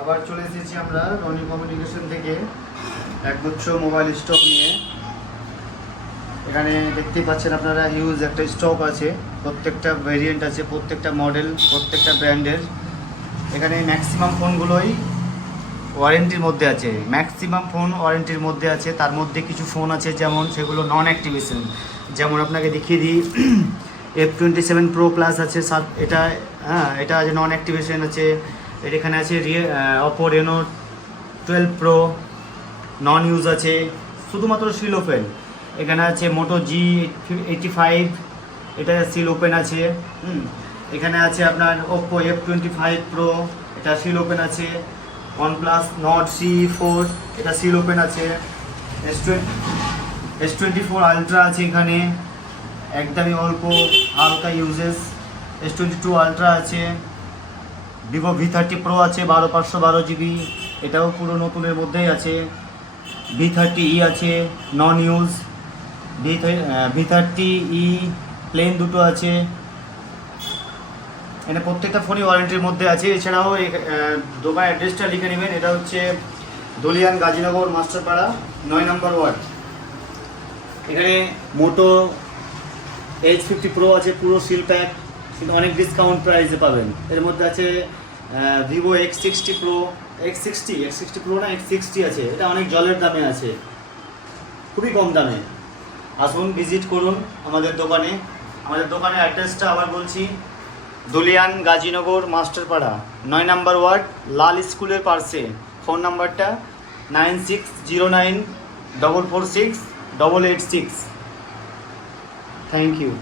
আবার চলে এসেছি আমরা রনি কমিউনিকেশন থেকে একগুচ্ছ মোবাইল স্টক নিয়ে। এখানে দেখতেই পাচ্ছেন আপনারা হিউজ একটা স্টক আছে, প্রত্যেকটা ভেরিয়েন্ট আছে, প্রত্যেকটা মডেল, প্রত্যেকটা ব্র্যান্ডের। এখানে ম্যাক্সিমাম ফোনগুলোই ওয়ারেন্টির মধ্যে আছে, ম্যাক্সিমাম ফোন ওয়ারেন্টির মধ্যে আছে। তার মধ্যে কিছু ফোন আছে যেমন সেগুলো নন অ্যাক্টিভেশন, যেমন আপনাকে দেখিয়ে দিই F27 Pro Plus আছে, এটা এটা আছে নন অ্যাক্টিভেশন আছে। এখানে আছে Oppo Reno 12 Pro নন ইউজ আছে, শুধুমাত্র সিল ওপেন। এখানে আছে Moto G85, এটা সিল ওপেন আছে। এখানে আছে আপনার Oppo F25 Pro, এটা সিল ওপেন আছে। OnePlus Nord CE4, এটা সিল ওপেন আছে। S24 Ultra আছে এখানে, একদমই অল্প হালকা ইউজেস। S22 Ultra আছে। Vivo V30 Pro আছে 12512 GB, এটাও পুরো নতুনের মধ্যেই আছে। V30e আছে নন ইউজ, V30e প্লেন দুটো আছে। এখানে প্রত্যেকটা ফোনই ওয়ারেন্টির মধ্যে আছে। এছাড়াও দোকান অ্যাড্রেসটা লিখে নেবেন, এটা হচ্ছে Dalian Gazinagar Masterpara 9 number word. এখানে মোটো H50 Pro আছে, পুরো সিল প্যাক, কিন্তু অনেক ডিসকাউন্ট প্রাইসে পাবেন। এর মধ্যে আছে Vivo X60 Pro, X60 Pro না X60 আছে, এটা অনেক জলের দামে আছে, খুবই কম দামে। আসুন ভিজিট করুন আমাদের দোকানে। আমাদের দোকানের অ্যাড্রেসটা আবার বলছি, দলিয়ান গাজীনগর মাস্টারপাড়া 9 নম্বর ওয়ার্ড, লাল স্কুলের পাশে। ফোন নাম্বারটা 9609446886। Thank you.